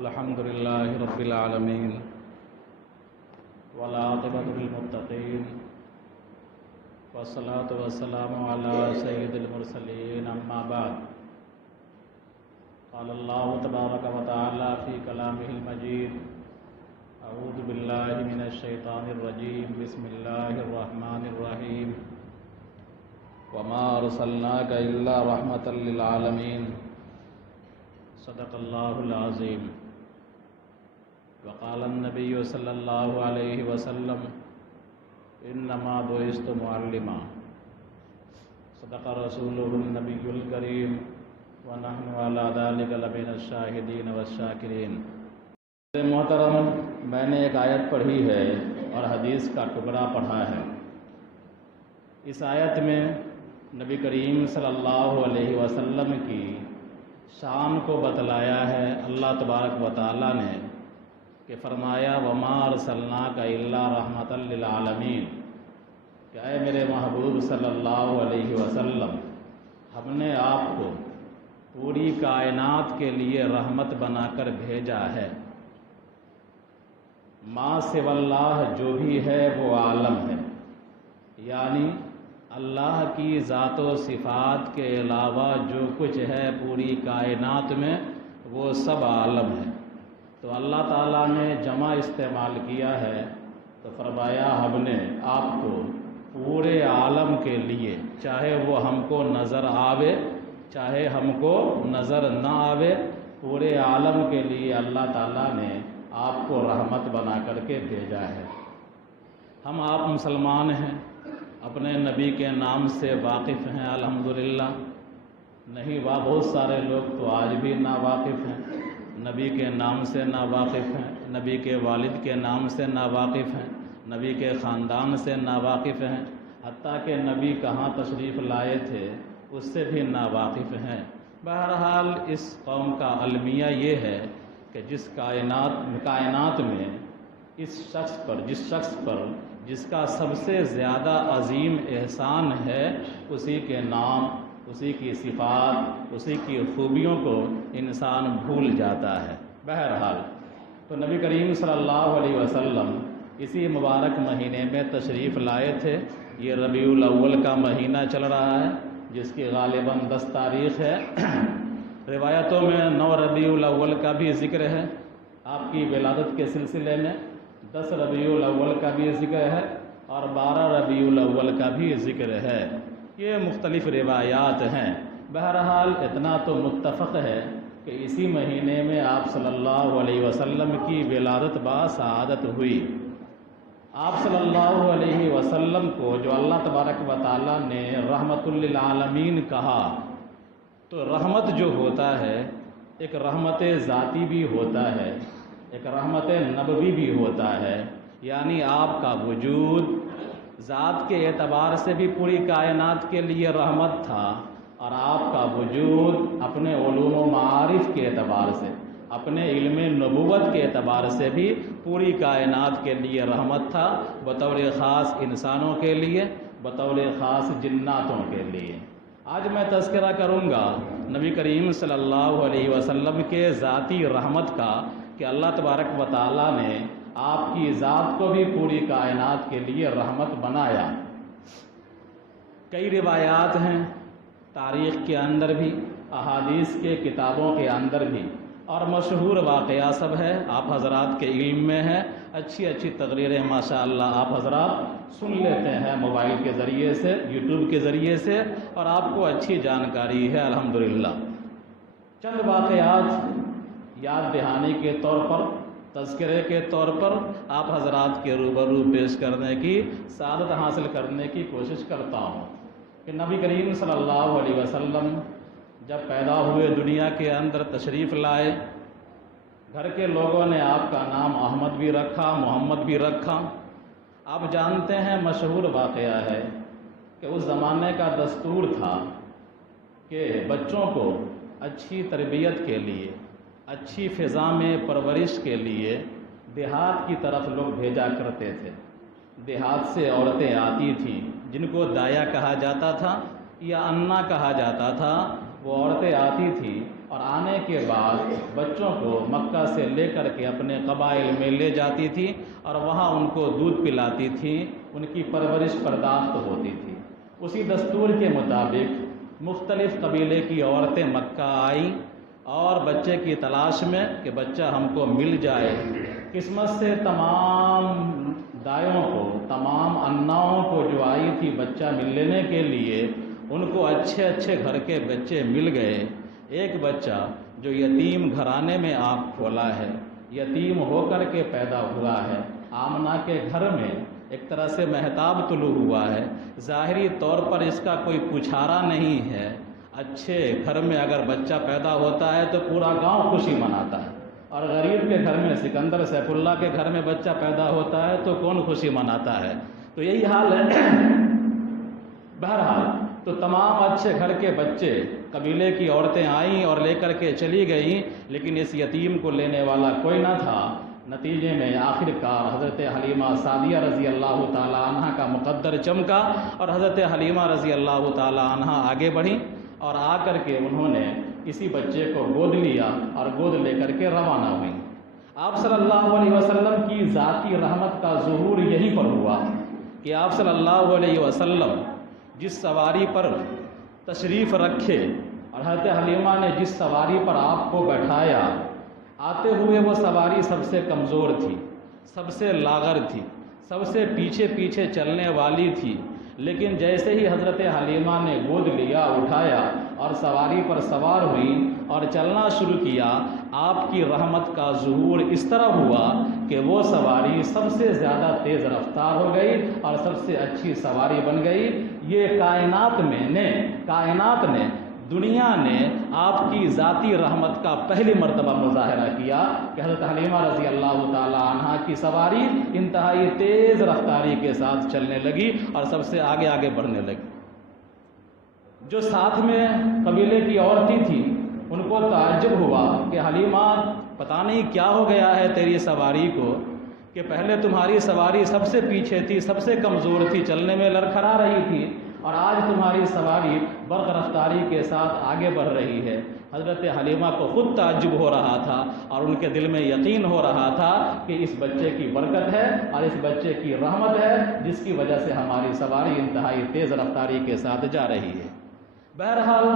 الحمد لله رب العالمين والعاقبة للمتقين والصلاة والسلام على سيد المرسلين أما بعد قال الله تبارك وتعالى في كلامه المجيد أعوذ بالله من الشيطان الرجيم بسم الله الرحمن الرحيم وما أرسلناك إلا رحمة للعالمين صدق الله العظيم وقال النبي صلى الله عليه وسلم إنما بعثت معلما صدق رسوله النبي الكريم ونحن على ذلك لمن الشاهدين والشاكرين. محترم، میں نے ایک آیت پڑھی ہے اور حدیث کا ٹکڑا پڑھا ہے. اس آیت میں نبی کریم صلی اللہ علیہ وسلم کی شان کو بتلایا ہے اللہ تبارک و تعالیٰ نے کہ فرمایا وما ارسلناک الا رحمۃ للعالمین، کہ اے میرے محبوب صلی اللہ علیہ وسلم، ہم نے آپ کو پوری کائنات کے لیے رحمت بنا کر بھیجا ہے. ما سوی اللہ جو بھی ہے وہ عالم ہے، یعنی اللہ کی ذات و صفات کے علاوہ جو کچھ ہے پوری کائنات میں وہ سب عالم ہے. تو اللہ تعالیٰ نے جمع استعمال کیا ہے تو فرمایا ہم نے آپ کو پورے عالم کے لیے، چاہے وہ ہم کو نظر آوے چاہے ہم کو نظر نہ آوے، پورے عالم کے لیے اللہ تعالیٰ نے آپ کو رحمت بنا کر کے بھیجا ہے. ہم آپ مسلمان ہیں، اپنے نبی کے نام سے واقف ہیں الحمدللہ. نہیں بہت سارے لوگ تو آج بھی ناواقف ہیں، نبی کے نام سے ناواقف ہیں، نبی کے والد کے نام سے ناواقف ہیں، نبی کے خاندان سے ناواقف ہیں، حتیٰ کہ نبی کہاں تشریف لائے تھے اس سے بھی ناواقف ہیں. بہرحال اس قوم کا المیہ یہ ہے کہ جس کائنات میں جس شخص پر جس کا سب سے زیادہ عظیم احسان ہے، اسی کے نام، اسی کی صفات، اسی کی خوبیوں کو انسان بھول جاتا ہے. بہرحال تو نبی کریم صلی اللہ علیہ وسلم اسی مبارک مہینے میں تشریف لائے تھے. یہ ربیع الاول کا مہینہ چل رہا ہے جس کی غالباً 10 تاریخ ہے. روایتوں میں 9 ربیع الاول کا بھی ذکر ہے. آپ کی ولادت کے سلسلے میں 10 ربیع الاول کا بھی ذکر ہے اور 12 ربیع الاول کا بھی ذکر ہے. یہ مختلف روایات ہیں. بہرحال اتنا تو متفق ہے کہ اسی مہینے میں آپ صلی اللہ علیہ وسلم کی ولادت باسعادت ہوئی. آپ صلی اللہ علیہ وسلم کو جو اللہ تبارک و تعالیٰ نے رحمت للعالمین کہا، تو رحمت جو ہوتا ہے ایک رحمت ذاتی بھی ہوتا ہے، ایک رحمت نبوی بھی ہوتا ہے. یعنی آپ کا وجود ذات کے اعتبار سے بھی پوری کائنات کے لیے رحمت تھا، اور آپ کا وجود اپنے علوم و معارف کے اعتبار سے، اپنے علم نبوت کے اعتبار سے بھی پوری کائنات کے لیے رحمت تھا، بطور خاص انسانوں کے لیے، بطور خاص جناتوں کے لیے. آج میں تذکرہ کروں گا نبی کریم صلی اللہ علیہ وسلم کے ذاتی رحمت کا کہ اللہ تبارک و تعالیٰ نے آپ کی ذات کو بھی پوری کائنات کے لیے رحمت بنایا. کئی روایات ہیں تاریخ کے اندر بھی، احادیث کے کتابوں کے اندر بھی، اور مشہور واقعہ سب ہے، آپ حضرات کے علم میں ہے. اچھی تقریریں ماشاءاللہ آپ حضرات سن لیتے ہیں موبائل کے ذریعے سے، یوٹیوب کے ذریعے سے، اور آپ کو اچھی جانکاری ہے الحمدللہ. چند واقعات یاد دہانی کے طور پر، تذکرے کے طور پر آپ حضرات کے روبرو پیش کرنے کی، سعادت حاصل کرنے کی کوشش کرتا ہوں. کہ نبی کریم صلی اللہ علیہ وسلم جب پیدا ہوئے، دنیا کے اندر تشریف لائے، گھر کے لوگوں نے آپ کا نام احمد بھی رکھا، محمد بھی رکھا. آپ جانتے ہیں مشہور واقعہ ہے کہ اس زمانے کا دستور تھا کہ بچوں کو اچھی تربیت کے لیے، اچھی فضا میں پرورش کے لیے دیہات کی طرف لوگ بھیجا کرتے تھے. دیہات سے عورتیں آتی تھیں جن کو دایا کہا جاتا تھا یا انا کہا جاتا تھا. وہ عورتیں آتی تھیں اور آنے کے بعد بچوں کو مکہ سے لے کر کے اپنے قبائل میں لے جاتی تھی اور وہاں ان کو دودھ پلاتی تھیں، ان کی پرورش برداشت ہوتی تھی۔ اسی دستور کے مطابق مختلف قبیلے کی عورتیں مکہ آئیں اور بچے کی تلاش میں کہ بچہ ہم کو مل جائے۔ قسمت سے تمام دائیوں کو، تمام اناؤں کو جو آئی تھی بچہ مل لینے کے لیے، ان کو اچھے اچھے گھر کے بچے مل گئے۔ ایک بچہ جو یتیم گھرانے میں آنکھ کھولا ہے، یتیم ہو کر کے پیدا ہوا ہے، آمنہ کے گھر میں ایک طرح سے مہتاب طلوع ہوا ہے، ظاہری طور پر اس کا کوئی پچھارا نہیں ہے۔ اچھے گھر میں اگر بچہ پیدا ہوتا ہے تو پورا گاؤں خوشی مناتا ہے، اور غریب کے گھر میں، سکندر سیف اللہ کے گھر میں بچہ پیدا ہوتا ہے تو کون خوشی مناتا ہے؟ تو یہی حال ہے۔ بہرحال تو تمام اچھے گھر کے بچے، قبیلے کی عورتیں آئیں اور لے کر کے چلی گئیں، لیکن اس یتیم کو لینے والا کوئی نہ تھا۔ نتیجے میں آخر کار حضرت حلیمہ سعدیہ رضی اللہ تعالی عنہ کا مقدر چمکا اور حضرت حلیمہ رضی اللہ تعالی عنہ آگے بڑھیں اور آ کر کے انہوں نے کسی بچے کو گود لیا اور گود لے کر کے روانہ ہوئیں۔ آپ صلی اللہ علیہ وسلم کی ذاتی رحمت کا ظہور یہیں پر ہوا کہ آپ صلی اللہ علیہ وسلم جس سواری پر تشریف رکھے اور حضرت حلیمہ نے جس سواری پر آپ کو بیٹھایا، آتے ہوئے وہ سواری سب سے کمزور تھی، سب سے لاغر تھی، سب سے پیچھے پیچھے چلنے والی تھی، لیکن جیسے ہی حضرت حلیمہ نے گود لیا، اٹھایا اور سواری پر سوار ہوئی اور چلنا شروع کیا، آپ کی رحمت کا ظہور اس طرح ہوا کہ وہ سواری سب سے زیادہ تیز رفتار ہو گئی اور سب سے اچھی سواری بن گئی۔ یہ کائنات نے، دنیا نے آپ کی ذاتی رحمت کا پہلی مرتبہ مظاہرہ کیا کہ حضرت حلیمہ رضی اللہ تعالی عنہ کی سواری انتہائی تیز رفتاری کے ساتھ چلنے لگی اور سب سے آگے آگے بڑھنے لگی۔ جو ساتھ میں قبیلے کی عورتیں تھیں ان کو تعجب ہوا کہ حلیمہ پتہ نہیں کیا ہو گیا ہے تیری سواری کو، کہ پہلے تمہاری سواری سب سے پیچھے تھی، سب سے کمزور تھی، چلنے میں لڑکھڑا رہی تھی، اور آج تمہاری سواری برق رفتاری کے ساتھ آگے بڑھ رہی ہے۔ حضرت حلیمہ کو خود تعجب ہو رہا تھا اور ان کے دل میں یقین ہو رہا تھا کہ اس بچے کی برکت ہے اور اس بچے کی رحمت ہے جس کی وجہ سے ہماری سواری انتہائی تیز رفتاری کے ساتھ جا رہی ہے۔ بہرحال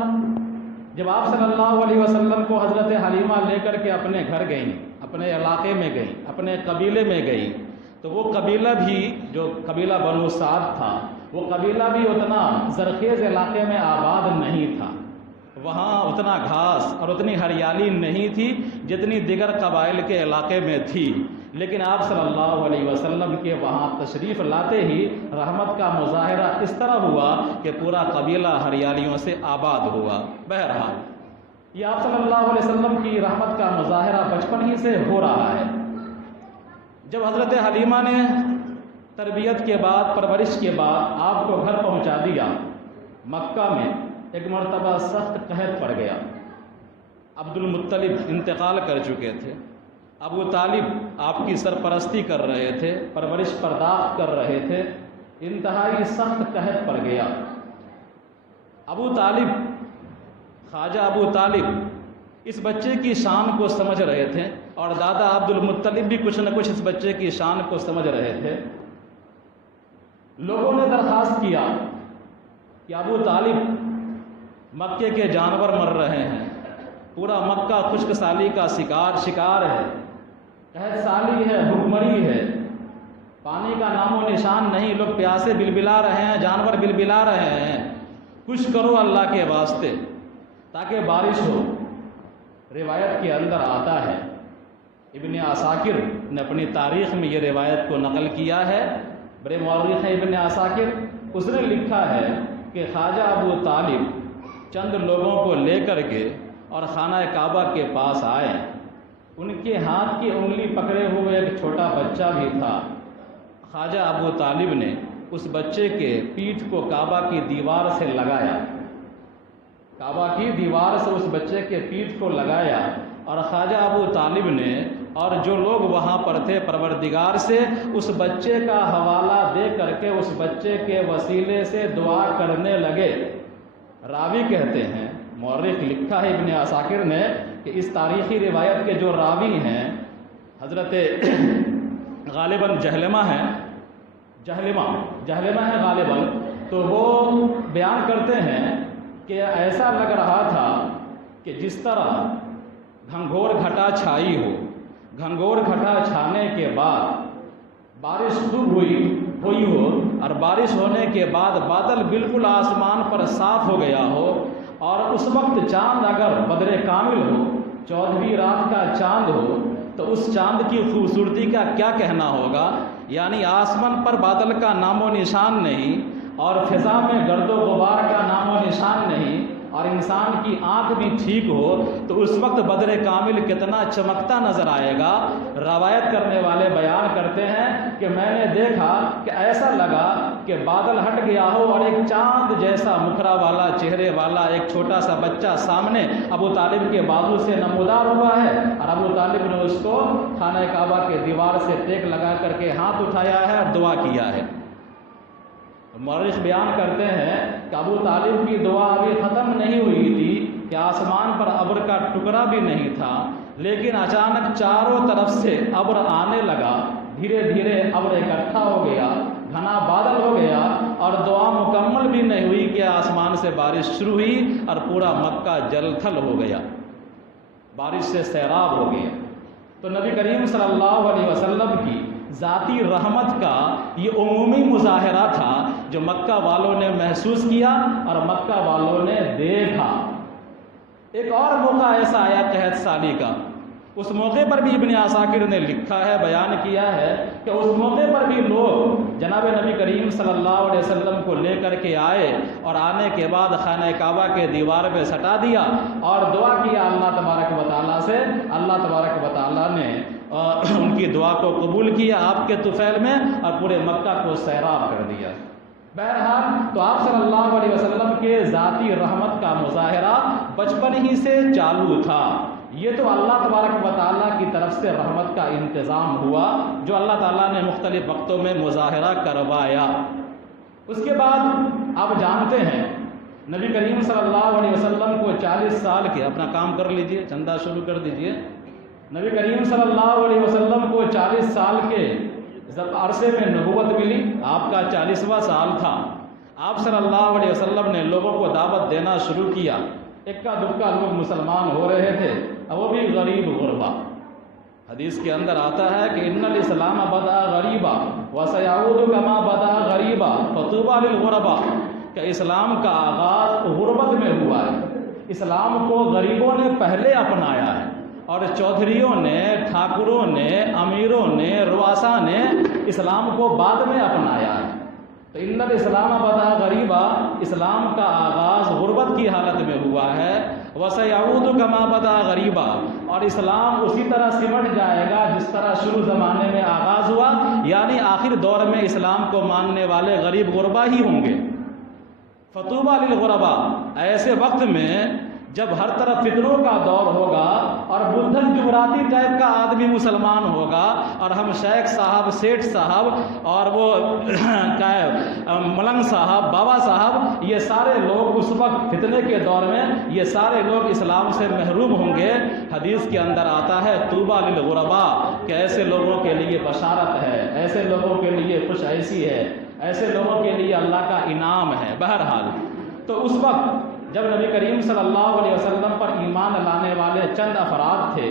جب آپ صلی اللہ علیہ وسلم کو حضرت حلیمہ لے کر کے اپنے گھر گئیں، اپنے علاقے میں گئیں، اپنے قبیلے میں گئیں، تو وہ قبیلہ بھی جو قبیلہ بنو سعد تھا، وہ قبیلہ بھی اتنا زرخیز علاقے میں آباد نہیں تھا، وہاں اتنا گھاس اور اتنی ہریالی نہیں تھی جتنی دیگر قبائل کے علاقے میں تھی، لیکن آپ صلی اللہ علیہ وسلم کے وہاں تشریف لاتے ہی رحمت کا مظاہرہ اس طرح ہوا کہ پورا قبیلہ ہریالیوں سے آباد ہوا۔ بہرحال یہ آپ صلی اللہ علیہ وسلم کی رحمت کا مظاہرہ بچپن ہی سے ہو رہا ہے۔ جب حضرت حلیمہ نے تربیت کے بعد، پرورش کے بعد آپ کو گھر پہنچا دیا، مکہ میں ایک مرتبہ سخت قحط پڑ گیا۔ عبد المطلب انتقال کر چکے تھے، ابو طالب آپ کی سرپرستی کر رہے تھے، پرورش پرداخت کر رہے تھے، انتہائی سخت قحط پڑ گیا۔ ابو طالب، خواجہ ابو طالب اس بچے کی شان کو سمجھ رہے تھے اور دادا عبد المطلب بھی کچھ نہ کچھ اس بچے کی شان کو سمجھ رہے تھے۔ لوگوں نے درخواست کیا کہ ابو طالب، مکے کے جانور مر رہے ہیں، پورا مکہ خشک سالی کا شکار ہے، قحط سالی ہے، بھوکمری ہے، پانی کا نام و نشان نہیں، لوگ پیاسے بلبلا رہے ہیں، جانور بلبلا رہے ہیں، کچھ کرو اللہ کے واسطے تاکہ بارش ہو۔ روایت کے اندر آتا ہے، ابن عساکر نے اپنی تاریخ میں یہ روایت کو نقل کیا ہے، بڑے مورخ ہیں ابن عساکر، اس نے لکھا ہے کہ خواجہ ابو طالب چند لوگوں کو لے کر کے اور خانہ کعبہ کے پاس آئے، ان کے ہاتھ کی انگلی پکڑے ہوئے ایک چھوٹا بچہ بھی تھا۔ خواجہ ابو طالب نے اس بچے کے پیٹھ کو کعبہ کی دیوار سے لگایا، کعبہ کی دیوار سے اس بچے کے پیٹھ کو لگایا، اور خواجہ ابو طالب نے اور جو لوگ وہاں پر تھے پروردگار سے اس بچے کا حوالہ دے کر کے اس بچے کے وسیلے سے دعا کرنے لگے۔ راوی کہتے ہیں، مورخ لکھا ہے ابن عساکر نے کہ اس تاریخی روایت کے جو راوی ہیں حضرت غالباً جہلمہ ہے غالباً، تو وہ بیان کرتے ہیں کہ ایسا لگ رہا تھا کہ جس طرح گھنگھور گھٹا چھائی ہو، گھنگھور گھٹا چھانے کے بعد بارش خوب ہوئی ہو، اور بارش ہونے کے بعد بادل بالکل آسمان پر صاف ہو گیا ہو، اور اس وقت چاند اگر بدر کامل ہو، 14ویں رات کا چاند ہو، تو اس چاند کی خوبصورتی کا کیا کہنا ہوگا۔ یعنی آسمان پر بادل کا نام و نشان نہیں، اور فضا میں گرد و غبار کا نام و نشان نہیں، اور انسان کی آنکھ بھی ٹھیک ہو، تو اس وقت بدر کامل کتنا چمکتا نظر آئے گا۔ روایت کرنے والے بیان کرتے ہیں کہ میں نے دیکھا کہ ایسا لگا کہ بادل ہٹ گیا ہو اور ایک چاند جیسا مکھرا والا چہرے والا ایک چھوٹا سا بچہ سامنے ابو طالب کے بازو سے نمودار ہوا ہے، اور ابو طالب نے اس کو خانہ کعبہ کے دیوار سے ٹیک لگا کر کے ہاتھ اٹھایا ہے اور دعا کیا ہے۔ مورخ بیان کرتے ہیں کہ ابو طالب کی دعا ابھی ختم نہیں ہوئی تھی کہ آسمان پر ابر کا ٹکڑا بھی نہیں تھا، لیکن اچانک چاروں طرف سے ابر آنے لگا، دھیرے دھیرے ابر اکٹھا ہو گیا، گھنا بادل ہو گیا، اور دعا مکمل بھی نہیں ہوئی کہ آسمان سے بارش شروع ہوئی اور پورا مکہ جل تھل ہو گیا، بارش سے سیراب ہو گیا۔ تو نبی کریم صلی اللہ علیہ وسلم کی ذاتی رحمت کا یہ عمومی مظاہرہ تھا جو مکہ والوں نے محسوس کیا اور مکہ والوں نے دیکھا۔ ایک اور موقع ایسا آیا قحط سالی کا، اس موقع پر بھی ابن عساکر نے لکھا ہے، بیان کیا ہے کہ اس موقع پر بھی لوگ جناب نبی کریم صلی اللہ علیہ وسلم کو لے کر کے آئے، اور آنے کے بعد خانہ کعبہ کے دیوار پہ سٹا دیا اور دعا کیا اللہ تبارک و تعالیٰ سے۔ اللہ تبارک و تعالیٰ نے ان کی دعا کو قبول کیا آپ کے طفیل میں، اور پورے مکہ کو سیراب کر دیا۔ بہرحال تو آپ صلی اللہ علیہ وسلم کے ذاتی رحمت کا مظاہرہ بچپن ہی سے چالو تھا۔ یہ تو اللہ تبارک و تعالیٰ کی طرف سے رحمت کا انتظام ہوا جو اللہ تعالیٰ نے مختلف وقتوں میں مظاہرہ کروایا۔ اس کے بعد آپ جانتے ہیں نبی کریم صلی اللہ علیہ وسلم کو 40 سال کے، اپنا کام کر لیجئے، چندہ شروع کر دیجئے۔ نبی کریم صلی اللہ علیہ وسلم کو 40 سال کے عرصے میں نبوت ملی، آپ کا 40واں سال تھا۔ آپ صلی اللہ علیہ وسلم نے لوگوں کو دعوت دینا شروع کیا، اکا دکا لوگ مسلمان ہو رہے تھے، وہ بھی غریب غربا۔ حدیث کے اندر آتا ہے کہ ان الاسلام بدا غریبا وسیعود کما بدا غریبا فطوبى للغرباء، کہ اسلام کا آغاز غربت میں ہوا ہے، اسلام کو غریبوں نے پہلے اپنایا ہے، اور چودھریوں نے، ٹھاکروں نے، امیروں نے، رؤساء نے اسلام کو بعد میں اپنایا ہے۔ تو ان الاسلام بدا غریبا، اسلام کا آغاز غربت کی حالت میں ہوا ہے، وسیعود کما بدا غریبا، اور اسلام اسی طرح سمٹ جائے گا جس طرح شروع زمانے میں آغاز ہوا، یعنی آخر دور میں اسلام کو ماننے والے غریب غربا ہی ہوں گے۔ فطوبى للغرباء، ایسے وقت میں جب ہر طرف فتنوں کا دور ہوگا اور بدھن جمراتی ٹائپ کا آدمی مسلمان ہوگا، اور ہم شیخ صاحب، سیٹھ صاحب، اور وہ ملنگ صاحب، بابا صاحب، یہ سارے لوگ اس وقت فتنے کے دور میں یہ سارے لوگ اسلام سے محروم ہوں گے۔ حدیث کے اندر آتا ہے طوبیٰ للغرباء، کہ ایسے لوگوں کے لیے بشارت ہے، ایسے لوگوں کے لیے خوش ایسی ہے، ایسے لوگوں کے لیے اللہ کا انعام ہے۔ بہرحال تو اس وقت جب نبی کریم صلی اللہ علیہ وسلم پر ایمان لانے والے چند افراد تھے،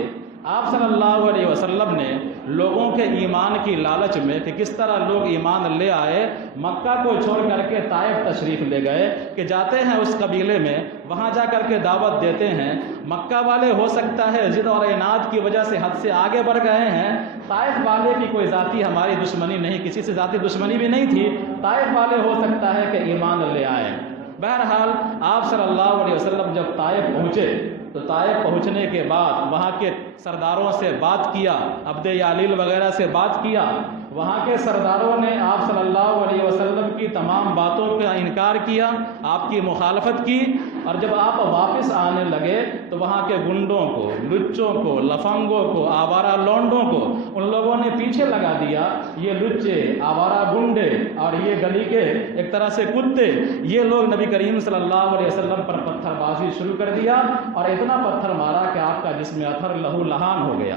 آپ صلی اللہ علیہ وسلم نے لوگوں کے ایمان کی لالچ میں کہ کس طرح لوگ ایمان لے آئے، مکہ کو چھوڑ کر کے طائف تشریف لے گئے کہ جاتے ہیں اس قبیلے میں، وہاں جا کر کے دعوت دیتے ہیں۔ مکہ والے ہو سکتا ہے ضد اور عناد کی وجہ سے حد سے آگے بڑھ گئے ہیں، طائف والے کی کوئی ذاتی ہماری دشمنی نہیں، کسی سے ذاتی دشمنی بھی نہیں تھی، طائف والے ہو سکتا ہے کہ ایمان لے آئے۔ بہرحال آپ صلی اللہ علیہ وسلم جب طائف پہنچے تو طائف پہنچنے کے بعد وہاں کے سرداروں سے بات کیا، عبد یالیل وغیرہ سے بات کیا، وہاں کے سرداروں نے آپ صلی اللہ علیہ وسلم کی تمام باتوں کا انکار کیا، آپ کی مخالفت کی، اور جب آپ واپس آنے لگے تو وہاں کے گنڈوں کو، لچوں کو، لفنگوں کو، آوارہ لونڈوں کو ان لوگوں نے پیچھے لگا دیا۔ یہ لچے، آوارہ گنڈے اور یہ گلی کے ایک طرح سے کتے، یہ لوگ نبی کریم صلی اللہ علیہ وسلم پر پتھر بازی شروع کر دیا اور اتنا پتھر مارا کہ آپ کا جسم اطہر لہو لہان ہو گیا۔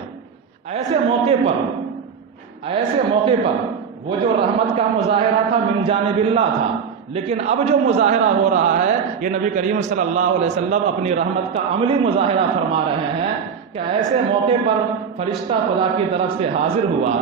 ایسے موقع پر وہ جو رحمت کا مظاہرہ تھا من جانب اللہ تھا، لیکن اب جو مظاہرہ ہو رہا ہے یہ نبی کریم صلی اللہ علیہ وسلم اپنی رحمت کا عملی مظاہرہ فرما رہے ہیں کہ ایسے موقع پر فرشتہ خدا کی طرف سے حاضر ہوا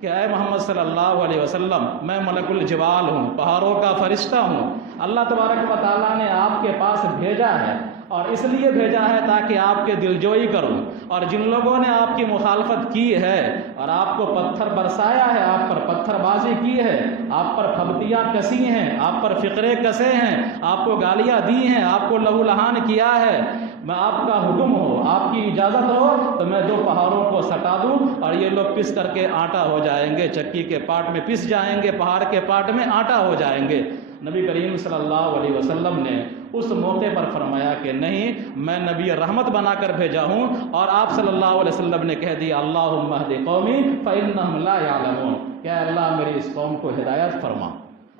کہ اے محمد صلی اللہ علیہ وسلم، میں ملک الجبال ہوں، پہاڑوں کا فرشتہ ہوں، اللہ تبارک و تعالیٰ نے آپ کے پاس بھیجا ہے اور اس لیے بھیجا ہے تاکہ آپ کے دلجوئی کروں، اور جن لوگوں نے آپ کی مخالفت کی ہے اور آپ کو پتھر برسایا ہے، آپ پر پتھر بازی کی ہے، آپ پر پھبتیاں کسی ہیں، آپ پر فقرے کسے ہیں، آپ کو گالیاں دی ہیں، آپ کو لہو لہان کیا ہے، میں آپ کا حکم ہو، آپ کی اجازت ہو تو میں 2 پہاڑوں کو سٹا دوں اور یہ لوگ پس کر کے آٹا ہو جائیں گے، چکی کے پاٹ میں پس جائیں گے، پہاڑ کے پاٹ میں آٹا ہو جائیں گے۔ نبی کریم صلی اللہ علیہ وسلم نے اس موقع پر فرمایا کہ نہیں، میں نبی رحمت بنا کر بھیجا ہوں، اور آپ صلی اللہ علیہ وسلم نے کہہ دیا اللہم اہد قومی فإنہم لا یعلمون، کہ اے اللہ میری اس قوم کو ہدایت فرما،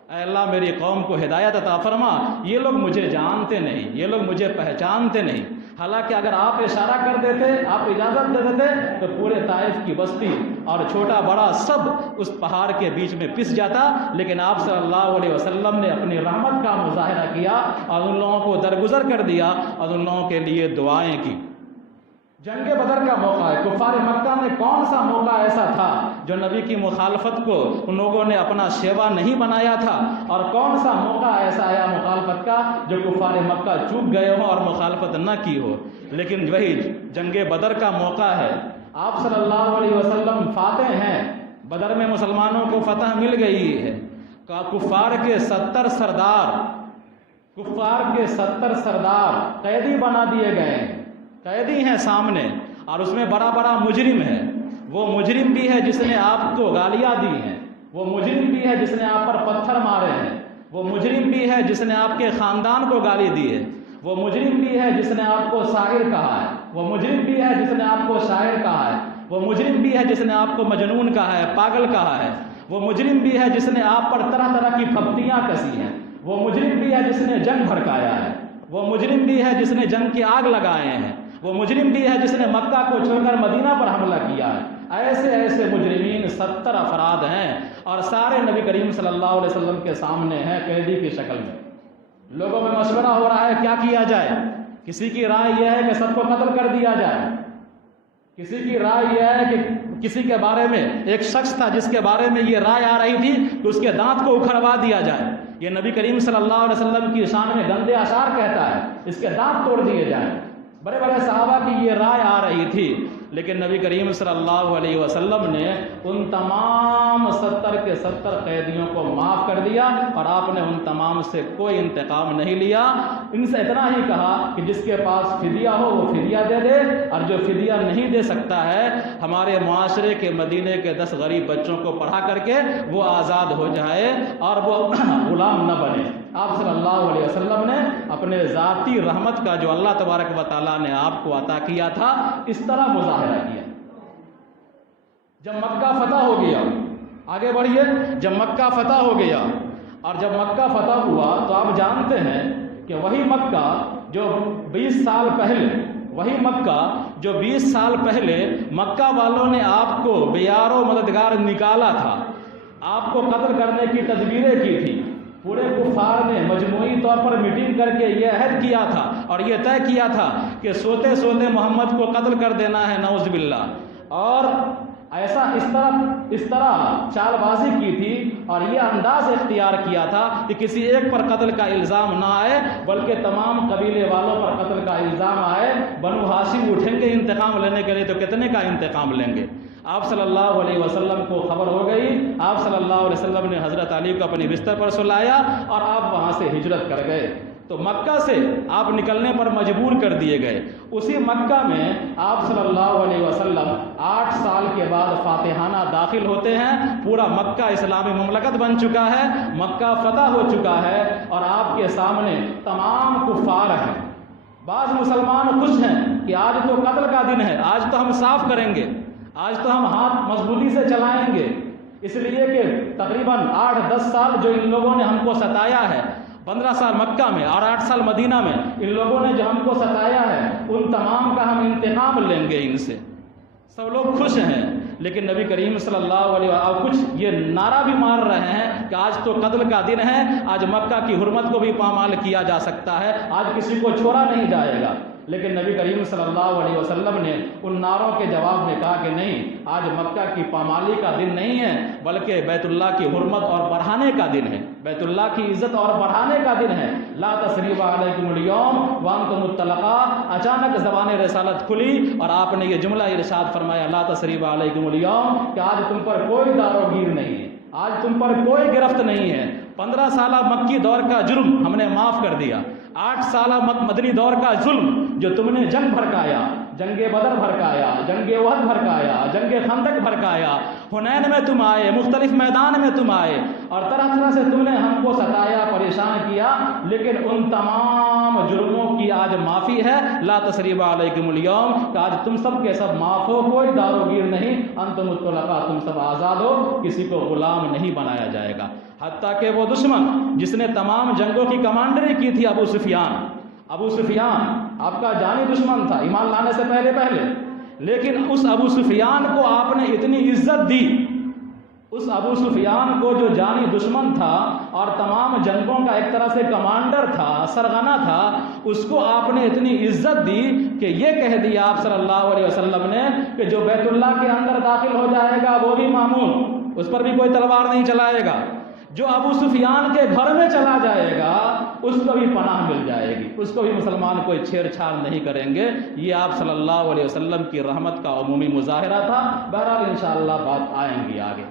اے اللہ میری قوم کو ہدایت عطا فرما، یہ لوگ مجھے جانتے نہیں، یہ لوگ مجھے پہچانتے نہیں۔ حالانکہ اگر آپ اشارہ کر دیتے، آپ اجازت دے دیتے تو پورے طائف کی بستی اور چھوٹا بڑا سب اس پہاڑ کے بیچ میں پس جاتا، لیکن آپ صلی اللہ علیہ وسلم نے اپنی رحمت کا مظاہرہ کیا اور ان لوگوں کو درگزر کر دیا اور ان لوگوں کے لیے دعائیں کی۔ جنگ بدر کا موقع ہے، کفار مکہ میں کون سا موقع ایسا تھا جو نبی کی مخالفت کو ان لوگوں نے اپنا شیوا نہیں بنایا تھا، اور کون سا موقع ایسا آیا مخالفت کا جو کفار مکہ چوک گئے ہوں اور مخالفت نہ کی ہو؟ لیکن وہی جنگ بدر کا موقع ہے، آپ صلی اللہ علیہ وسلم فاتح ہیں، بدر میں مسلمانوں کو فتح مل گئی ہے، کفار کے 70 سردار قیدی بنا دیے گئے ہیں، قیدی ہیں سامنے، اور اس میں بڑا بڑا مجرم ہے، وہ مجرم بھی ہے جس نے آپ کو گالیاں دی ہیں، وہ مجرم بھی ہے جس نے آپ پر پتھر مارے ہیں، وہ مجرم بھی ہے جس نے آپ کے خاندان کو گالی دی ہے، وہ مجرم بھی ہے جس نے آپ کو ساحر کہا ہے، وہ مجرم بھی ہے جس نے آپ کو شاعر کہا ہے، وہ مجرم بھی ہے جس نے آپ کو مجنون کہا ہے، پاگل کہا ہے، وہ مجرم بھی ہے جس نے آپ پر طرح طرح کی پھبتیاں کسی ہیں، وہ مجرم بھی ہے جس نے جنگ بھڑکایا ہے، وہ مجرم بھی ہے جس نے جنگ کی آگ لگائے ہیں، وہ مجرم بھی ہے جس نے مکہ کو چھوڑ کر مدینہ پر حملہ کیا ہے۔ ایسے مجرمین 70 افراد ہیں اور سارے نبی کریم صلی اللہ علیہ وسلم کے سامنے ہیں قیدی کی شکل میں۔ لوگوں میں مشورہ ہو رہا ہے کیا کیا جائے، کسی کی رائے یہ ہے کہ سب کو قتل کر دیا جائے، کسی کی رائے یہ ہے کہ کسی کے بارے میں ایک شخص تھا جس کے بارے میں یہ رائے آ رہی تھی کہ اس کے دانت کو اکھڑوا دیا جائے، یہ نبی کریم صلی اللہ علیہ وسلم کی شان میں گندے اشعار کہتا ہے، اس کے دانت توڑ دیے جائیں۔ بڑے بڑے صحابہ کی یہ رائے آ رہی تھی، لیکن نبی کریم صلی اللہ علیہ وسلم نے ان تمام 70 کے 70 قیدیوں کو معاف کر دیا اور آپ نے ان تمام سے کوئی انتقام نہیں لیا۔ ان سے اتنا ہی کہا کہ جس کے پاس فدیہ ہو وہ فدیہ دے دے، اور جو فدیہ نہیں دے سکتا ہے ہمارے معاشرے کے مدینے کے 10 غریب بچوں کو پڑھا کر کے وہ آزاد ہو جائے اور وہ غلام نہ بنے۔ آپ صلی اللہ علیہ وسلم نے اپنے ذاتی رحمت کا جو اللہ تبارک و تعالیٰ نے آپ کو عطا کیا تھا اس طرح مظاہرہ کیا۔ جب مکہ فتح ہو گیا، آگے بڑھیے، جب مکہ فتح ہو گیا اور جب مکہ فتح ہوا تو آپ جانتے ہیں کہ وہی مکہ جو 20 سال پہلے مکہ والوں نے آپ کو بیار و مددگار نکالا تھا، آپ کو قتل کرنے کی تدبیریں کی تھی، پورے کفار نے مجموعی طور پر میٹنگ کر کے یہ عہد کیا تھا اور یہ طے کیا تھا کہ سوتے سوتے محمد کو قتل کر دینا ہے، نعوذ باللہ، اور اس طرح چال بازی کی تھی اور یہ انداز اختیار کیا تھا کہ کسی ایک پر قتل کا الزام نہ آئے بلکہ تمام قبیلے والوں پر قتل کا الزام آئے۔ بنو ہاشم اٹھیں گے انتقام لینے کے لیے تو کتنے کا انتقام لیں گے؟ آپ صلی اللہ علیہ وسلم کو خبر ہو گئی، آپ صلی اللہ علیہ وسلم نے حضرت علی کو اپنی بستر پر سلایا اور آپ وہاں سے ہجرت کر گئے۔ تو مکہ سے آپ نکلنے پر مجبور کر دیے گئے۔ اسی مکہ میں آپ صلی اللہ علیہ وسلم 8 سال کے بعد فاتحانہ داخل ہوتے ہیں، پورا مکہ اسلامی مملکت بن چکا ہے، مکہ فتح ہو چکا ہے اور آپ کے سامنے تمام کفار ہیں، بعض مسلمان خوش ہیں کہ آج تو قتل کا دن ہے، آج تو ہم صاف کریں گے، آج تو ہم ہاتھ مضبوطی سے چلائیں گے، اس لیے کہ تقریباً 8-10 سال جو ان لوگوں نے ہم کو ستایا ہے، 15 سال مکہ میں اور 8 سال مدینہ میں ان لوگوں نے جو ہم کو ستایا ہے، ان تمام کا ہم انتقام لیں گے ان سے۔ سب لوگ خوش ہیں، لیکن نبی کریم صلی اللہ علیہ وسلم کچھ یہ نعرہ بھی مار رہے ہیں کہ آج تو قتل کا دن ہے، آج مکہ کی حرمت کو بھی پامال کیا جا سکتا ہے، آج کسی کو چھوڑا نہیں جائے گا۔ لیکن نبی کریم صلی اللہ علیہ وسلم نے ان نعروں کے جواب میں کہا کہ نہیں، آج مکہ کی پامالی کا دن نہیں ہے، بلکہ بیت اللہ کی حرمت اور بڑھانے کا دن ہے، بیت اللہ کی عزت اور بڑھانے کا دن ہے۔ لا تثریب علیکم اليوم وانتم الطلقاء، اچانک زبان رسالت کھلی اور آپ نے یہ جملہ ارشاد فرمایا، لا تثریب علیکم اليوم، کہ آج تم پر کوئی دار و گیر نہیں ہے، آج تم پر کوئی گرفت نہیں ہے۔ 15 سالہ مکی دور کا جرم ہم نے معاف کر دیا، 8 سالہ مدنی دور کا ظلم جو تم نے جنگ بھڑکایا، جنگ بدر بھڑکایا، جنگ احد بھڑکایا، جنگ خندق بھڑکایا، حنین میں تم آئے، مختلف میدان میں تم آئے اور طرح طرح سے تم نے ہم کو ستایا، پریشان کیا، لیکن ان تمام جرموں کی آج معافی ہے۔ لا تثریب علیکم اليوم، کہ آج تم سب کے سب معاف ہو، کوئی دار و گیر نہیں، انتم الطلقاء، تم سب آزاد ہو، کسی کو غلام نہیں بنایا جائے گا۔ حتیٰ کہ وہ دشمن جس نے تمام جنگوں کی کمانڈری کی تھی، ابو سفیان آپ کا جانی دشمن تھا ایمان لانے سے پہلے، لیکن اس ابو سفیان کو آپ نے اتنی عزت دی، اس ابو سفیان کو جو جانی دشمن تھا اور تمام جنگوں کا ایک طرح سے کمانڈر تھا، سرغنہ تھا، اس کو آپ نے اتنی عزت دی کہ یہ کہہ دیا آپ صلی اللہ علیہ وسلم نے کہ جو بیت اللہ کے اندر داخل ہو جائے گا وہ بھی مامون، اس پر بھی کوئی تلوار نہیں چلائے گا، جو ابو سفیان کے گھر میں چلا جائے گا اس کو بھی پناہ مل جائے گی، اس کو بھی مسلمان کوئی چھیڑ چھاڑ نہیں کریں گے۔ یہ آپ صلی اللہ علیہ وسلم کی رحمت کا عمومی مظاہرہ تھا۔ بہرحال انشاءاللہ بات آئیں گی آگے۔